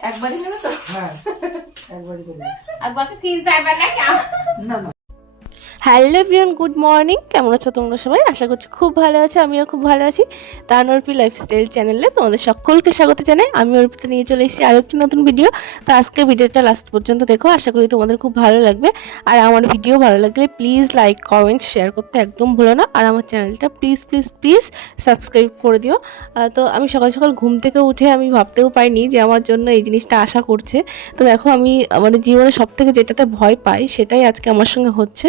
একবারই নেবে তো? হ্যাঁ একবারই দেবে আর বলছে তিন চারবার নাকি? না না। Hello everyone, good morning. কেমন আছো তোমরা সবাই? আশা করছি খুব ভালো আছো, আমিও খুব ভালো আছি। তার অর্পি লাইফস্টাইল চ্যানেলে তোমাদের সকলকে স্বাগত জানাই। আমি অর্পিতা নিয়ে চলে এসেছি আরও একটি নতুন ভিডিও তো আজকে ভিডিওটা লাস্ট পর্যন্ত দেখো, আশা করি তোমাদের খুব ভালো লাগবে। আর আমার ভিডিও ভালো লাগলে প্লিজ লাইক কমেন্ট শেয়ার করতে একদম ভুলো না। আর আমার চ্যানেলটা প্লিজ প্লিজ প্লিজ সাবস্ক্রাইব করে দিও। তো আমি সকাল সকাল ঘুম থেকে উঠে আমি ভাবতেও পাইনি যে আমার জন্য এই জিনিসটা আশা করছে। তো দেখো আমি মানে জীবনে সব থেকে যেটাতে ভয় পাই সেটাই আজকে আমার সঙ্গে হচ্ছে।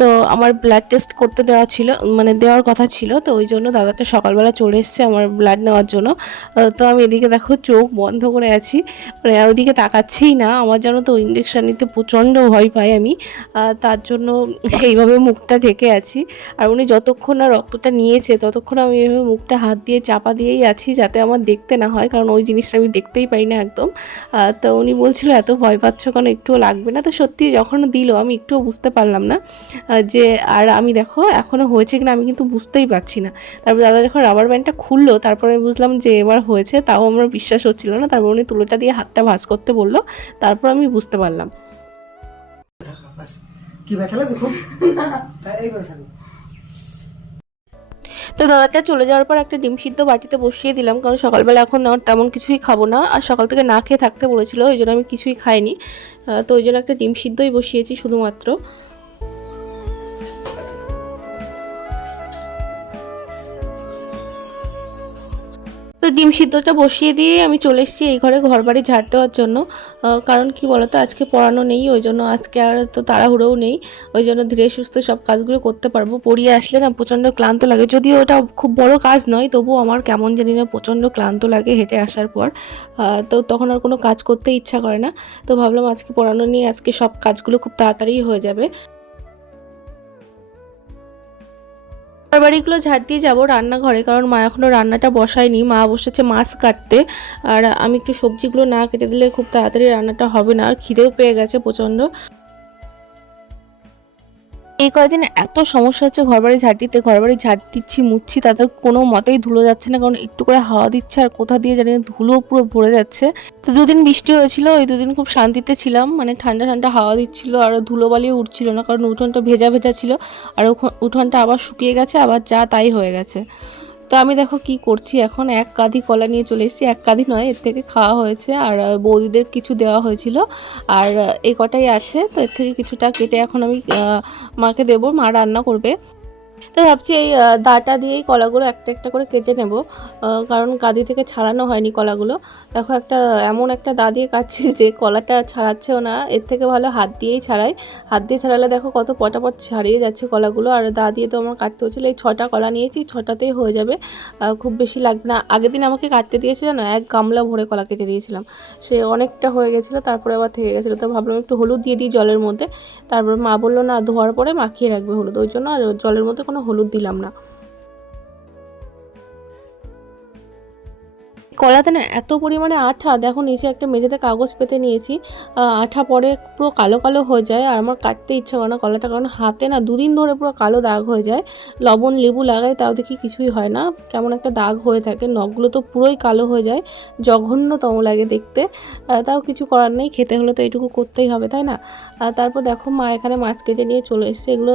তো আমার ব্লাড টেস্ট করতে দেওয়া ছিল মানে দেওয়ার কথা ছিল, তো ওই জন্য দাদাটা সকালবেলা চলে এসছে আমার ব্লাড নেওয়ার জন্য। তো আমি এদিকে দেখো চোখ বন্ধ করে আছি মানে ওইদিকে তাকাচ্ছেই না। আমার যেন তো ইঞ্জেকশন নিতে প্রচণ্ড ভয় পাই আমি তার জন্য এইভাবে মুখটা ঢেকে আছি। আর উনি যতক্ষণ না রক্তটা নিয়েছে, ততক্ষণ আমি এইভাবে মুখটা হাত দিয়ে চাপা দিয়েই আছি, যাতে আমার দেখতে না হয়, কারণ ওই জিনিসটা আমি দেখতেই পাই না একদম। তো উনি বলছিল, এত ভয় পাচ্ছ কেন? একটুও লাগবে না। তো সত্যি যখন দিল, আমি একটুও বুঝতে পারলাম না। যে আর আমি দেখো এখনও হয়েছে কিনা আমি কিন্তু বুঝতেই পারছি না। তারপর দাদা যখন রাবার ব্যান্ডটা খুললো তারপরে বুঝলাম যে এবার হয়েছে তাও আমার বিশ্বাস হচ্ছিল না। তারপর উনি তুলোটা দিয়ে হাতটা ভাঁজ করতে বলল তারপর আমি বুঝতে পারলাম। কি এইবার তো দাদাটা চলে যাওয়ার পর একটা ডিম সিদ্ধ বাটিতে বসিয়ে দিলাম কারণ সকালবেলা এখন আমার তেমন কিছুই খাব না। আর সকাল থেকে না খেয়ে থাকতে বলেছিল ওই জন্য আমি কিছুই খাইনি। তো ওই জন্য একটা ডিম সিদ্ধই বসিয়েছি শুধুমাত্র। তো ডিম সিদ্ধটা বসিয়ে দিয়ে আমি চলে এসেছি এই ঘরে ঘর বাড়ি ঝাড় দেওয়ার জন্য। কারণ কি বলতো, আজকে পড়ানো নেই, ওই জন্য আজকে আর তো তাড়াহুড়োও নেই। ওই জন্য ধীরে সুস্থে সব কাজগুলো করতে পারব। পড়িয়ে আসলে না প্রচণ্ড ক্লান্ত লাগে। যদিও ওটা খুব বড় কাজ নয়, তবুও আমার কেমন জানি না প্রচণ্ড ক্লান্ত লাগে হেঁটে আসার পর। তো তখন আর কোনো কাজ করতে ইচ্ছা করে না। তো ভাবলাম আজকে পড়ানো নিয়ে আজকে সব কাজগুলো খুব তাড়াতাড়ি হয়ে যাবে। বাড়িগুলো ঝাড় দিয়ে যাব রান্নাঘরে, কারণ মা এখনও রান্নাটা বসায়নি। মা বসেছে মাছ কাটতে, আর আমি একটু সবজিগুলো না কেটে দিলে খুব তাড়াতাড়ি রান্নাটা হবে না, আর খিদেও পেয়ে গেছে প্রচণ্ড। এই কয়েকদিন এত সমস্যা হচ্ছে, ঘরবাড়ি ঝাড় দিতে, ঘরবাড়ি ঝাড় দিচ্ছি মুচ্ছি তাতে কোনো মতেই ধুলো যাচ্ছে না, কারণ একটু করে হাওয়া দিচ্ছে আর কোথা দিয়ে জানি ধুলো পুরো ভরে যাচ্ছে। তো দুদিন বৃষ্টি হয়েছিল, ওই দুদিন খুব শান্তিতে ছিলাম মানে ঠান্ডা ঠান্ডা হাওয়া দিচ্ছিল, আর ধুলোবালিও উঠছিল না, কারণ উঠোনটা ভেজা ভেজা ছিল, আর উঠোনটা আবার শুকিয়ে গেছে, আবার যা তাই হয়ে গেছে। তো আমি দেখো কি করছি, এখন এক কাঁধি কলা নিয়ে চলে এসেছি, এক কাঁধি নয়, এর থেকে খাওয়া হয়েছে আর বৌদিদের কিছু দেওয়া হয়েছিল আর এই কটাই আছে, তো এর থেকে কিছুটা কেটে এখন আমি মাকে দেবো, মা রান্না করবে। তো ভাবছি এই দাটা দিয়েই কলাগুলো একটা একটা করে কেটে নেব। কারণ কাঁদি থেকে ছাড়ানো হয়নি কলাগুলো। দেখো একটা, এমন একটা দা দিয়ে কাটছি যে কলাটা ছাড়াচ্ছেও না। এর থেকে ভালো হাত দিয়েই ছাড়াই। হাত দিয়ে ছাড়ালে দেখো কত পটাপট ছাড়িয়ে যাচ্ছে কলাগুলো। আর দা দিয়ে তো আমার কাটতে হচ্ছিল। এই ছটা কলা নিয়েছি, ছটাতেই হয়ে যাবে। খুব বেশি লাগবে না। আগের দিন আমাকে কাটতে দিয়েছে জানো এক গামলা ভরে কলা কেটে দিয়েছিলাম। সে অনেকটা হয়ে গেছিল, তারপরে আবার থেকে গেছিল। তো ভাবলাম একটু হলুদ দিয়ে দিই জলের মধ্যে। তারপর মা বলল, না, ধোয়ার পরে মাখিয়ে রাখবে হলুদ। ওই জন্য আর জলের মধ্যে কোনো হলুদ দিলাম না। কলাতে না এত পরিমাণে আঠা, দেখো নিচে একটা মেঝেতে কাগজ পেতে নিয়েছি। আঠা পরে পুরো কালো কালো হয়ে যায় আর আমার কাটতে ইচ্ছা করে না কলাটা, কারণ হাতে না দুদিন ধরে পুরো কালো দাগ হয়ে যায়। লবণ, লেবু লাগাই তাও দেখি কিছুই হয় না। কেমন একটা দাগ হয়ে থাকে, নখগুলো তো পুরোই কালো হয়ে যায়, জঘন্যতম লাগে দেখতে। তাও কিছু করার নেই, খেতে হলে তো এইটুকু করতেই হবে, তাই না? তারপর দেখো মা এখানে মাছ কেটে নিয়ে চলে এসছে। এগুলো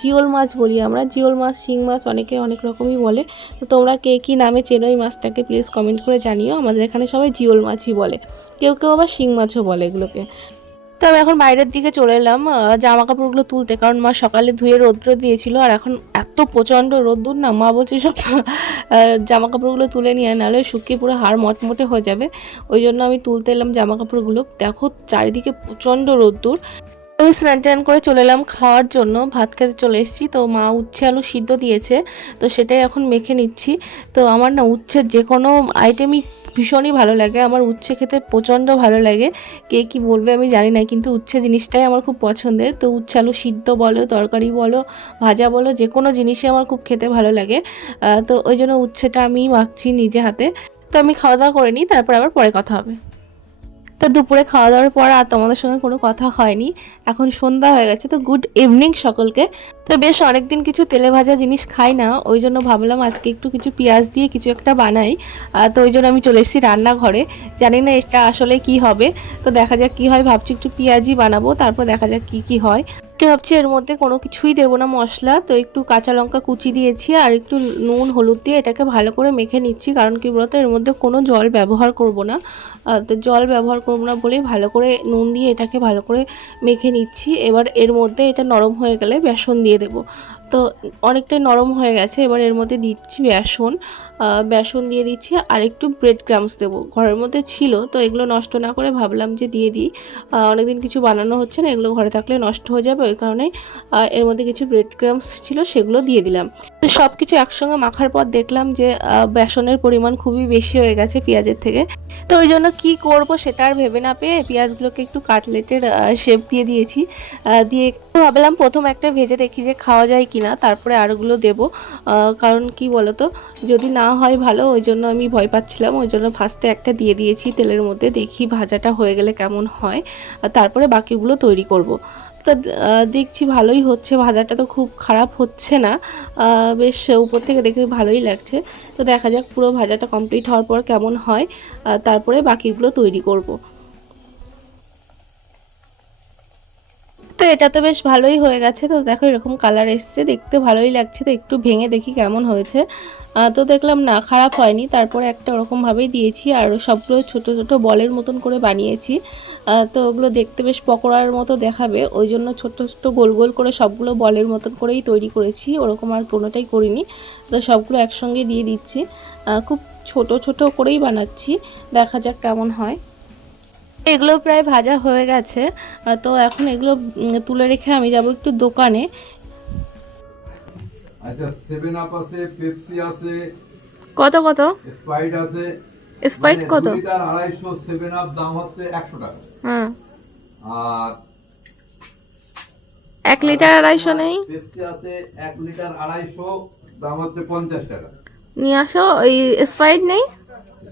জিওল মাছ বলি আমরা। জিওল মাছ, শিং মাছ অনেকে অনেক রকমই বলে। তো তোমরা কে কী নামে চেনো এই মাছটাকে প্লিজ কমেন্ট করে জানিও, আমাদের এখানে সবাই জিওল মাছই বলে। কেউ কেউ আবার শিং মাছও বলে এগুলোকে। তো আমি এখন বাইরের দিকে চলে এলাম জামা কাপড়গুলো তুলতে। কারণ মা সকালে ধুয়ে রৌদ্র দিয়েছিল, আর এখন এত প্রচণ্ড রোদ্দুর না, মা বলছে সব জামা কাপড়গুলো তুলে নিয়ে নাহলে শুকিয়ে পুরো হাড় মটমটে হয়ে যাবে। ওই জন্য আমি তুলতে এলাম জামা কাপড়গুলো দেখো, চারিদিকে প্রচণ্ড রোদ্দুর। আমি স্নান টান করে চলে এলাম খাওয়ার জন্য। ভাত খেতে চলে এসেছি। তো মা উচ্ছে আলু সিদ্ধ দিয়েছে। তো সেটাই এখন মেখে নিচ্ছি। তো আমার না উচ্ছের যে কোনো আইটেমই ভীষণই ভালো লাগে। আমার উচ্ছে খেতে প্রচণ্ড ভালো লাগে। কে কি বলবে আমি জানি না। কিন্তু উচ্ছে জিনিসটাই আমার খুব পছন্দের। তো উচ্ছে আলু সিদ্ধ বলো, তরকারি বলো, ভাজা বলো, যে কোনো জিনিসই আমার খুব খেতে ভালো লাগে। তো ওই জন্য উচ্ছেটা আমি মাখছি নিজে হাতে। তো আমি খাওয়া দাওয়া করে নিই, তারপর আবার পরে কথা হবে। তো দুপুরে খাওয়া দাওয়ার পর আর তোমাদের সঙ্গে কোনো কথা হয়নি। এখন সন্ধ্যা হয়ে গেছে, তো গুড ইভিনিং সকলকে। তো বেশ অনেকদিন কিছু তেলে ভাজা জিনিস খাই না, ওই জন্য ভাবলাম আজকে একটু কিছু পেঁয়াজ দিয়ে কিছু একটা বানাই। তো ওই জন্য আমি চলে এসেছি রান্নাঘরে। জানি না এটা আসলে কি হবে, তো দেখা যাক কি হয়। ভাবছি একটু পেঁয়াজই বানাবো, তারপর দেখা যাক কি কি হয়। কে ভাবছি এর মধ্যে কোনো কিছুই দেবো না মশলা। তো একটু কাঁচা লঙ্কা কুচি দিয়েছি আর একটু নুন, হলুদ দিয়ে এটাকে ভালো করে মেখে নিচ্ছি। কারণ কি বলতো, এর মধ্যে কোনো জল ব্যবহার করব না। তো জল ব্যবহার করব না বলেই ভালো করে নুন দিয়ে এটাকে ভালো করে মেখে নিচ্ছি। এবার এর মধ্যে এটা নরম হয়ে গেলে বেসন দিয়ে দেবো। তো অনেকটাই নরম হয়ে গেছে। এবার এর মধ্যে দিচ্ছি বেসন। বেসন দিয়ে দিচ্ছি আর একটু ব্রেড ক্রামস দেবো। ঘরের মধ্যে ছিল, তো এগুলো নষ্ট না করে ভাবলাম যে দিয়ে দিই। অনেকদিন কিছু বানানো হচ্ছে না, এগুলো ঘরে থাকলে নষ্ট হয়ে যাবে, ওই কারণে এর মধ্যে কিছু ব্রেড ক্রামস ছিল, সেগুলো দিয়ে দিলাম। তো সব কিছু একসঙ্গে মাখার পর দেখলাম যে বেসনের পরিমাণ খুবই বেশি হয়ে গেছে পেঁয়াজের থেকে। তো ওই জন্য কী করব সেটা আর ভেবে না পেয়ে পেঁয়াজগুলোকে একটু কাটলেটের শেপ দিয়ে দিয়েছি। দিয়ে ভাবলাম প্রথম একটা ভেজে দেখি যে খাওয়া যায় কি না তারপরে আরগুলো দেবো। কারণ কি বলতো, যদি না হয় ভালো, ওই জন্য আমি ভয় পাচ্ছিলাম। ওই জন্য ফার্স্টে একটা দিয়ে দিয়েছি তেলের মধ্যে, দেখি ভাজাটা হয়ে গেলে কেমন হয়। তারপরে বাকিগুলো তৈরি করব। তো দেখছি ভালোই হচ্ছে, ভাজাটা তো খুব খারাপ হচ্ছে না। বেশ উপর থেকে দেখে ভালোই লাগছে। তো দেখা যাক পুরো ভাজাটা কমপ্লিট হওয়ার পর কেমন হয়। তারপরে বাকিগুলো তৈরি করব। তো এটা তো বেশ ভালোই হয়ে গেছে। তো দেখো এরকম কালার এসছে, দেখতে ভালোই লাগছে। তো একটু ভেঙে দেখি কেমন হয়েছে। তো দেখলাম না, খারাপ হয়নি। তারপরে একটা ওরকমভাবেই দিয়েছি আর সবগুলো ছোট ছোট বলের মতন করে বানিয়েছি। তো ওগুলো দেখতে বেশ পকোড়ার মতো দেখাবে। ওই জন্য ছোট ছোট গোল গোল করে সবগুলো বলের মতন করেই তৈরি করেছি। ওরকম আর কোনোটাই করিনি। তো সবগুলো একসঙ্গে দিয়ে দিচ্ছি। খুব ছোট ছোট করেই বানাচ্ছি। দেখা যাক কেমন হয়। এগুলো প্রায় ভাজা হয়ে গেছে। তো এখন এগুলো তুলে রেখে আমি যাব একটু দোকানে। আচ্ছা সেভেন আপ আছে পেপসি আছে কত কত? স্প্রাইট আছে। স্প্রাইট মানে কত? দু লিটার আড়াইশো সেভেন আপ দাম হচ্ছে একশো টাকা। হ্যাঁ। আর এক লিটার আড়াইশো নেই? পেপসি আছে এক লিটার আড়াইশো দাম হচ্ছে পঞ্চাশ টাকা। নিয়ে আসো ওই স্প্রাইট নেই?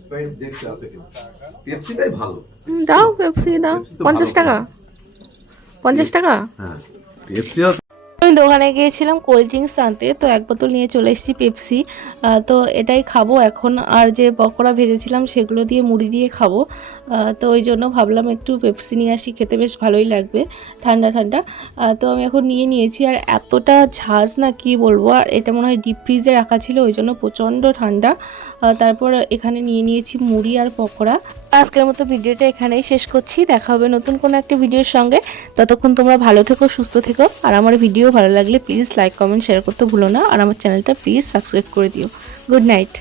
স্প্রাইট দেখতে আছে কিনা। পেপসিটাই ভালো। দাও পেপসি দাও। পঞ্চাশ টাকা? পঞ্চাশ টাকা? হ্যাঁ পেপসি আমি দোকানে গিয়েছিলাম কোল্ড ড্রিঙ্কস আনতে তো এক বোতল নিয়ে চলে এসেছি পেপসি তো এটাই খাব এখন। আর যে পকোড়া ভেজেছিলাম সেগুলো দিয়ে মুড়ি দিয়ে খাব। তো ওই জন্য ভাবলাম একটু পেপসি নিয়ে আসি খেতে বেশ ভালোই লাগবে ঠান্ডা ঠান্ডা। তো আমি এখন নিয়ে নিয়েছি আর এতটা ঝাঁজ না কি বলব? আর এটা মনে হয় ডিপ ফ্রিজে রাখা ছিল ওই জন্য প্রচণ্ড ঠান্ডা। তারপর এখানে নিয়ে নিয়েছি মুড়ি আর পকোড়া। আজকের মতো ভিডিওটা এখানেই শেষ করছি। দেখা হবে নতুন কোনো একটা ভিডিওর সঙ্গে। ততক্ষণ তোমরা ভালো থেকো, সুস্থ থেকো। আর আমার ভিডিও ভালো লাগলে প্লিজ লাইক, কমেন্ট শেয়ার করতে ভুলো না। আর আমার চ্যানেলটা প্লিজ সাবস্ক্রাইব করে দিও। Good night.